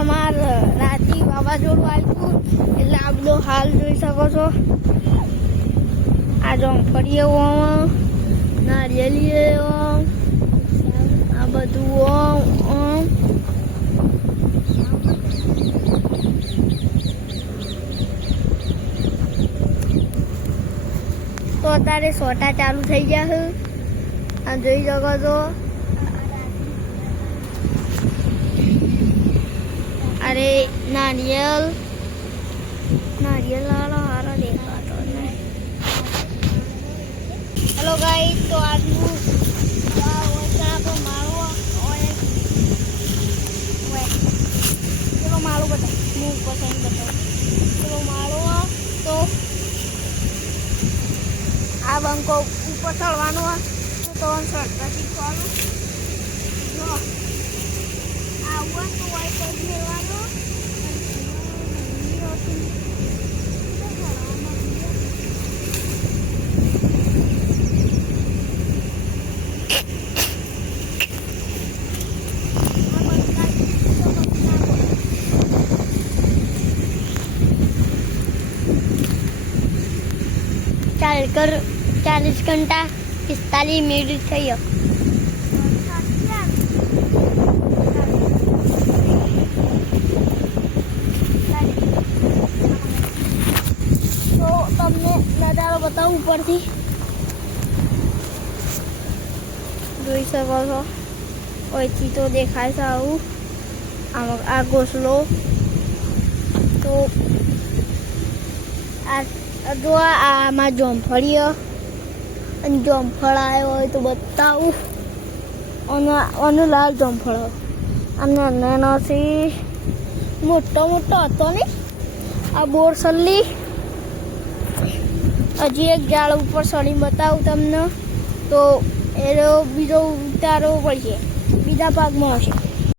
અમારે રાતે વાવાઝોડું આવ્યું એટલે આ બધો હાલ જોઈ શકો છો. આ જોંફળીએ નારિયેલીએ આ બધું તો અત્યારે સોટા ચાલુ થઈ ગયા છે. આ જોઈ શકો છો. અરે નારિયેલ હારો દેખાતો નહીં. હેલો ગાઈસ, તો આજનું ચલો માળો બતાવ હું પસંદ બતાવું. ચલો માળો તો આ બંકો ઉપર ચડવાનો તો શીખવાનું આવું તો વાઈ કરી લેવાનું. ચાલકર 40 ઘંટા 45 મિનિટ થઈ ગયો. તો તમને નજારો બતાવું ઉપરથી જોઈ શકો છો. અહીંથી તો દેખાય છે આવું. આ ઘોસલો તો જો આમાં જોંફળી અને જોંફળ આવ્યો હોય તો બતાવું. અને લાલ જોંફળ અને નાનો છે મોટો હતો ને આ બોરસલ્લી. હજી એક ઝાડ ઉપર ચડી બતાવું તમને. તો એ બીજો ઉતારવો પડશે, બીજા ભાગમાં હશે.